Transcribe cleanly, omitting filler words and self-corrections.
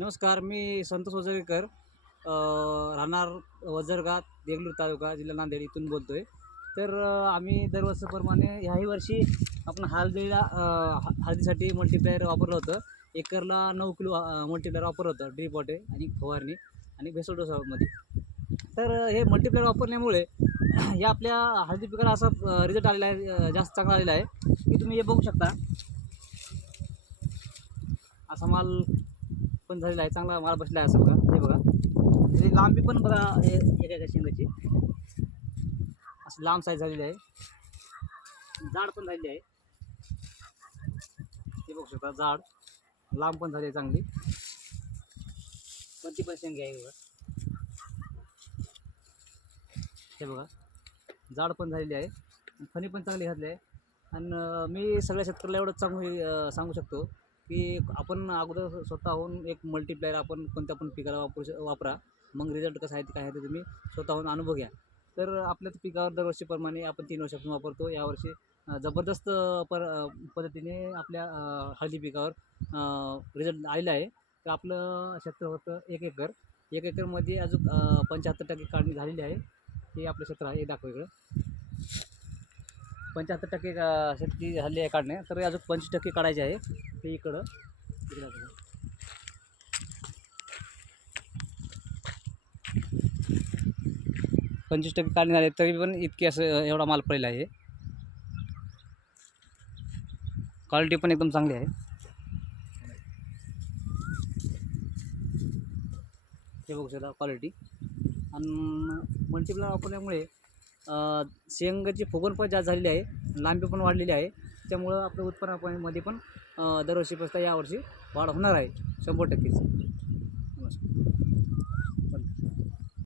नमस्कार, मी संतोष वजरेकर राहणार वजरगा, देगलूर तालुका, जिल्हा नांदेड इथून बोलतो आहे. तर आम्ही दरवर्षीप्रमाणे ह्याही वर्षी आपण हळदीसाठी मल्टीप्लायर वापरलं होतं. एकरला 9 किलो मल्टीप्लायर वापरलं होतं. ड्रिप वॉटर आणि फवारणी आणि बेसल डोसामध्ये. तर हे मल्टीप्लायर वापरल्यामुळे या आपल्या हळदी पिकाला असा रिझल्ट आलेला आहे, जास्त चांगला आलेला आहे की तुम्ही हे बघू शकता. असा माल पण झालेला आहे, चांगला माल बसला आहे. असं बघा, हे बघा, त्याची लांबी पण बघा, एका एका शेंगाची अशी लांब साईज झालेली आहे, जाड पण झालेली आहे. हे बघू शकता, जाड लांब पण झाली आहे चांगली. कोणती पण शेंगी आहे बघा, हे बघा, जाड पण झालेली आहे, फणी पण चांगली घातली आहे. आणि मी सगळ्या शेतकऱ्याला एवढंच सांगू शकतो की आपण अगोदर स्वतःहून एक मल्टीप्लायर आपण कोणत्या पण पिकाला वापरा. मग रिझल्ट कसा आहे ते काय आहे ते तुम्ही स्वतःहून अनुभव घ्या. तर आपल्याच पिकावर दरवर्षीप्रमाणे आपण 3 वर्षापासून वापरतो. यावर्षी जबरदस्त पद्धतीने आपल्या हळदी पिकावर रिझल्ट आलेला आहे. तर आपलं क्षेत्र होतं 1 एकर. 1 एकरमध्ये अजून 75% काढणी झालेली आहे. हे आपलं क्षेत्र आहे, हे दाखव इकडं. 75% शेती झाली आहे काढणे. तर अजून 25% काढायचे आहे. ते इकडं इकडं 25% काढणे झाले, तरी पण इतके असं एवढा माल पडलेला आहे. क्वालिटी पण एकदम चांगली आहे. हे बघू शकता क्वालिटी. आणि मल्टीप्लायर वापरल्यामुळे शेंगाची फुगवण पण जास्त झालेली आहे, लांबी पण वाढलेली आहे. त्यामुळं आपल्या उत्पन्नामध्ये पण दरवर्षीपेक्षा यावर्षी वाढ होणार आहे 100%.